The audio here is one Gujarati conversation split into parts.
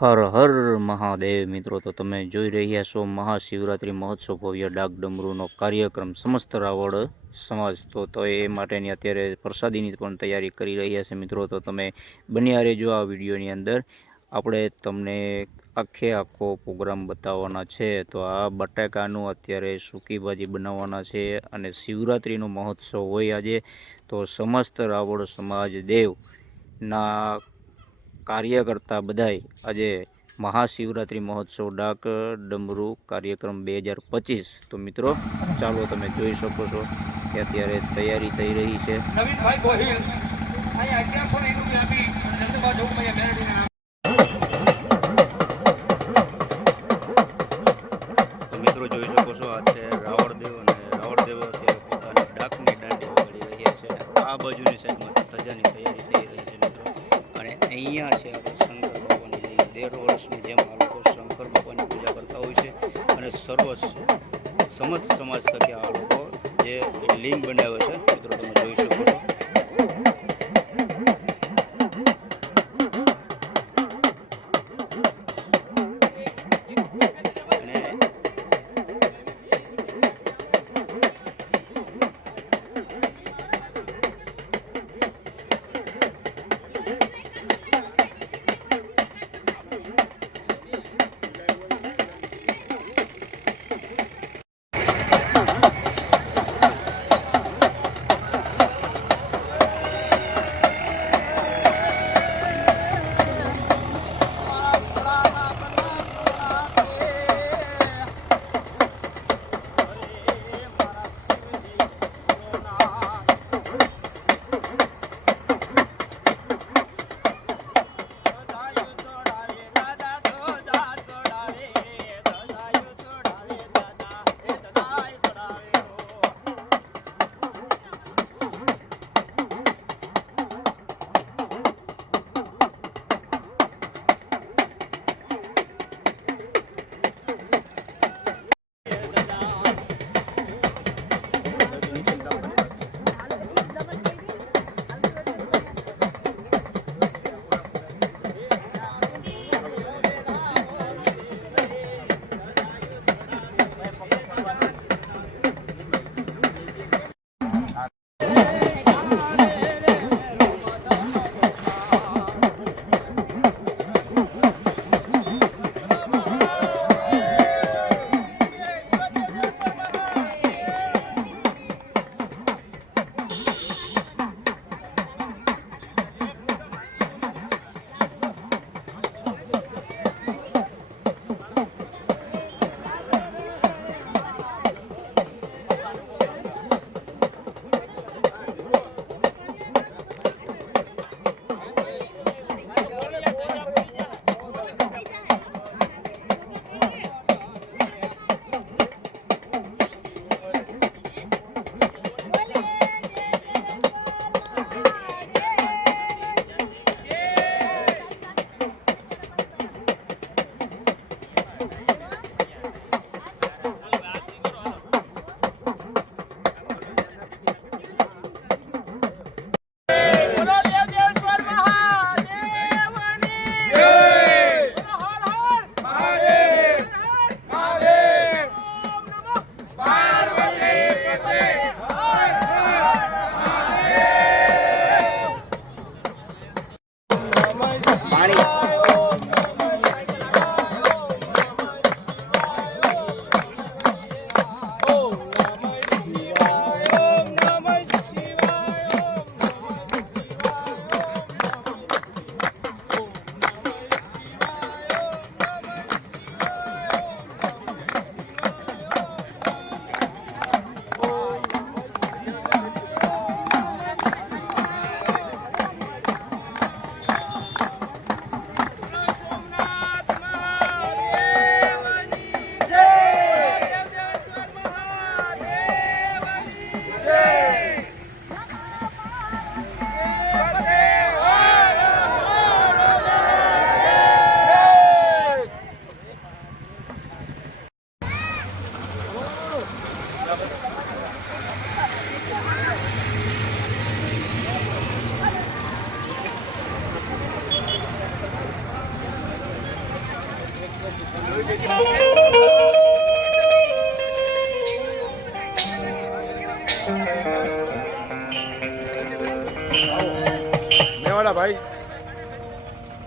હર હર મહાદેવ મિત્રો, તો તમે જોઈ રહ્યા છો મહાશિવરાત્રિ મહોત્સવ ભવ્ય ડાક ડમરૂનો કાર્યક્રમ સમસ્ત રાવળ સમાજ. તો એ માટેની અત્યારે પ્રસાદીની પણ તૈયારી કરી રહ્યા છે મિત્રો. તો તમે બન્યા રહેજો આ વિડીયોની અંદર. આપણે તમને આખો પ્રોગ્રામ બતાવવાના છે. તો આ બટાકાનું અત્યારે સૂકી ભાજી બનાવવાના છે અને શિવરાત્રિનો મહોત્સવ હોય આજે. તો સમસ્ત રાવળ સમાજ દેવના કાર્યકર્તા બધાય આજે મહાશિવરાત્રિ મહોત્સવ ડાક ડમરૂ કાર્યક્રમ 2025. તો મિત્રો ચાલો, તમે જોઈ શકો છો કે અત્યારે તૈયારી થઈ રહી છે. તો મિત્રો જોઈ શકો છો, આ છે રાવળદેવ અને રાવળદેવ અત્યારે પોતાની ડાકની દાંડી વગાડી રહ્યા છે. આ બાજુની સાઈડમાં ધજાની તૈયારી થઈ રહી છે મિત્રો. અને અહીંયા છે આપણે શંકર બાપાની જે 13 વર્ષની જેમ આ લોકો શંકર બાપાની પૂજા કરતા હોય છે. અને સમસ્ત સમાજ થકી આ લોકો જે લિંગ બનાવે છે મિત્રો, તમે જોઈ શકો છો.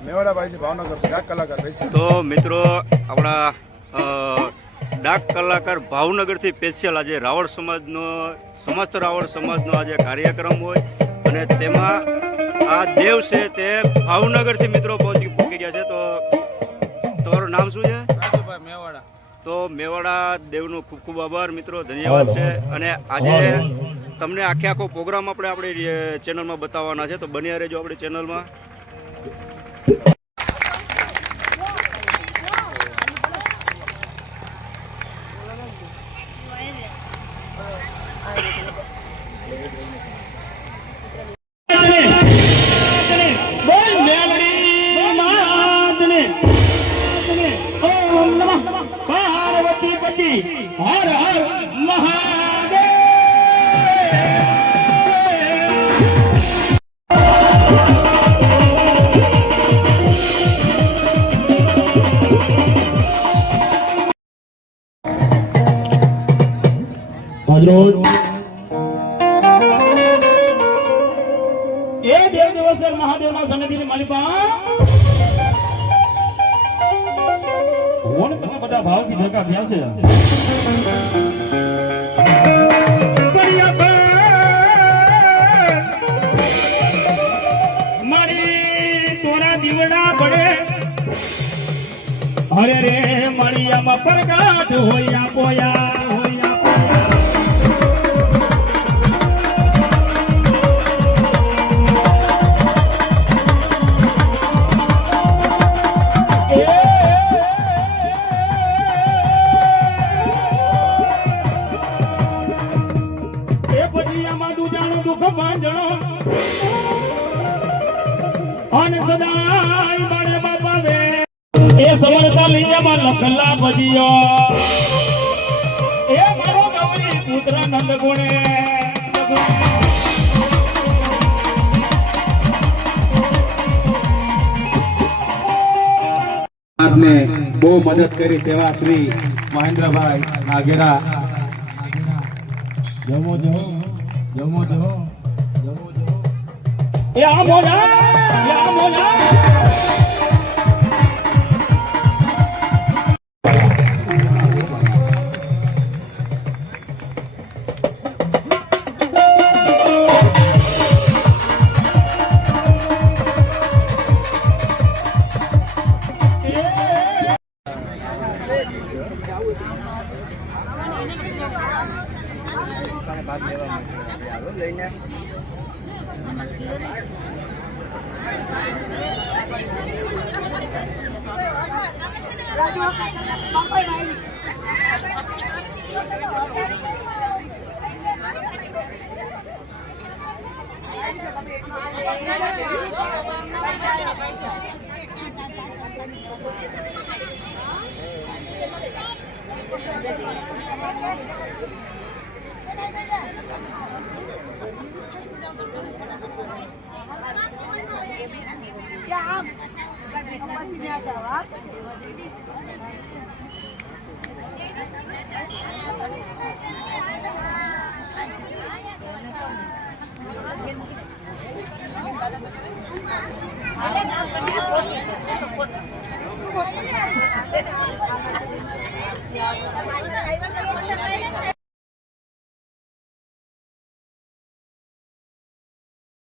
મેવાડાભાઈ ભાવનગર ડાક કલાકાર તો મિત્રો આપણા ડાક કલાકાર ભાવનગરથી સ્પેશિયલ આજે રાવળ સમાજનો સમસ્ત રાવળ સમાજનો આજે કાર્યક્રમ હોય અને તેમાં આ દેવ છે તે ભાવનગરથી મિત્રો પહોંચી ગયા છે. તો તમારું નામ શું છે? મેવાડા. તો મેવાડા દેવનો ખૂબ ખૂબ આભાર મિત્રો, ધન્યવાદ છે. અને આજે તમને આખો પ્રોગ્રામ આપણી ચેનલમાં બતાવવાના છે, તો બન્યા રહેજો આપણી ચેનલમાં. હર હર મહાદેવ. એ દેવ દિવસે મહાદેવના સન્નિધિની માલિકા તમે બધા ભાવથી ભેગા થયા છે. મારી તોરા દીવડા પડે અરે રે મળિયામાં પ્રગટ હોયા પોયા. એ સમરતા લઈયામાં લખલા બજીયો એ મારો ગૌરી પુત્ર નંદ ગુણે ને બહુ મદદ કરી તેવા શ્રી મહેન્દ્રભાઈ નાગેરા. જમો જમો જમો જમો એ આ મોલા એ આ મોલા. Ada